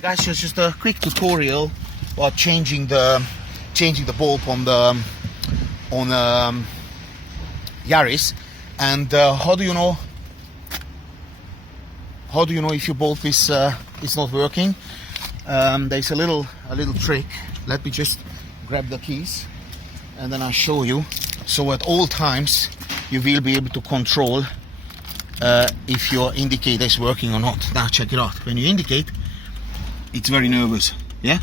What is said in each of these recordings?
Guys, just a quick tutorial about changing the bulb on the Yaris. And how do you know if your bulb is not working? There's a little trick. Let me just grab the keys and then I'll show you. So at all times you will be able to control if your indicator is working or not. Now check it out. When you indicate, it's very nervous, yeah?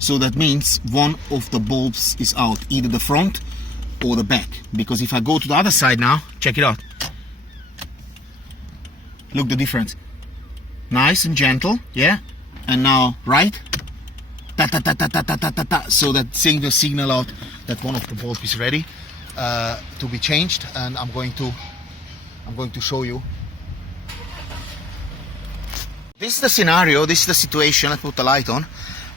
So that means one of the bulbs is out, either the front or the back. Because if I go to the other side now, check it out. Look the difference. Nice and gentle, yeah? And now right, ta ta ta ta ta ta ta ta ta. So that sends the signal out that one of the bulbs is ready to be changed, and I'm going to show you. This is the scenario, this is the situation. I put the light on,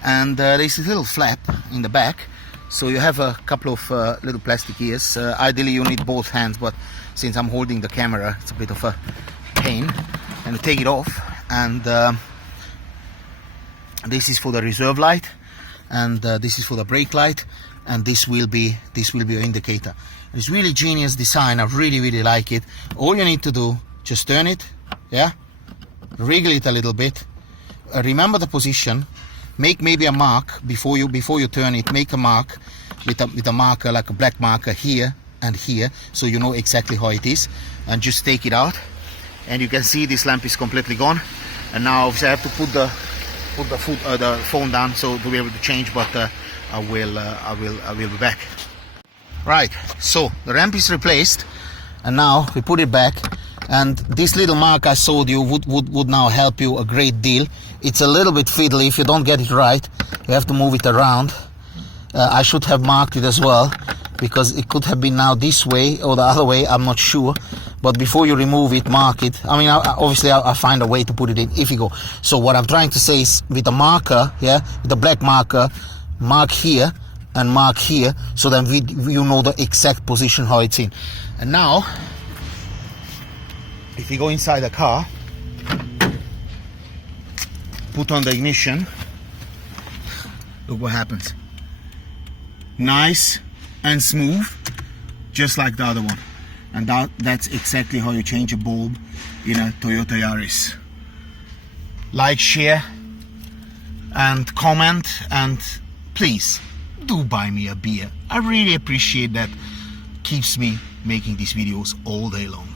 and there's a little flap in the back. So you have a couple of little plastic ears. Ideally you need both hands, but since I'm holding the camera, it's a bit of a pain. And you take it off, and this is for the reserve light, and this is for the brake light, and this will be your indicator. It's really genius design. I really like it. All you need to do, just turn it, yeah, wriggle it a little bit, remember the position, make maybe a mark before you turn it. Make a mark with a marker, like a black marker, here and here, so you know exactly how it is, and just take it out. And you can see this lamp is completely gone. And now obviously I have to put the phone down so to be able to change, but I will be back. Right, so the lamp is replaced, and now we put it back, and this little mark I showed you would now help you a great deal. It's a little bit fiddly. If you don't get it right, you have to move it around. I should have marked it as well, because it could have been now this way or the other way, I'm not sure. But before you remove it, mark it. I mean, obviously I'll find a way to put it in if you go. So what I'm trying to say is, with a marker, yeah, with the black marker, mark here and mark here, so then you know the exact position how it's in. And now, if you go inside the car, put on the ignition, look what happens. Nice and smooth, just like the other one. And that's exactly how you change a bulb in a Toyota Yaris. Like, share, and comment, and please do buy me a beer. I really appreciate that. Keeps me making these videos all day long.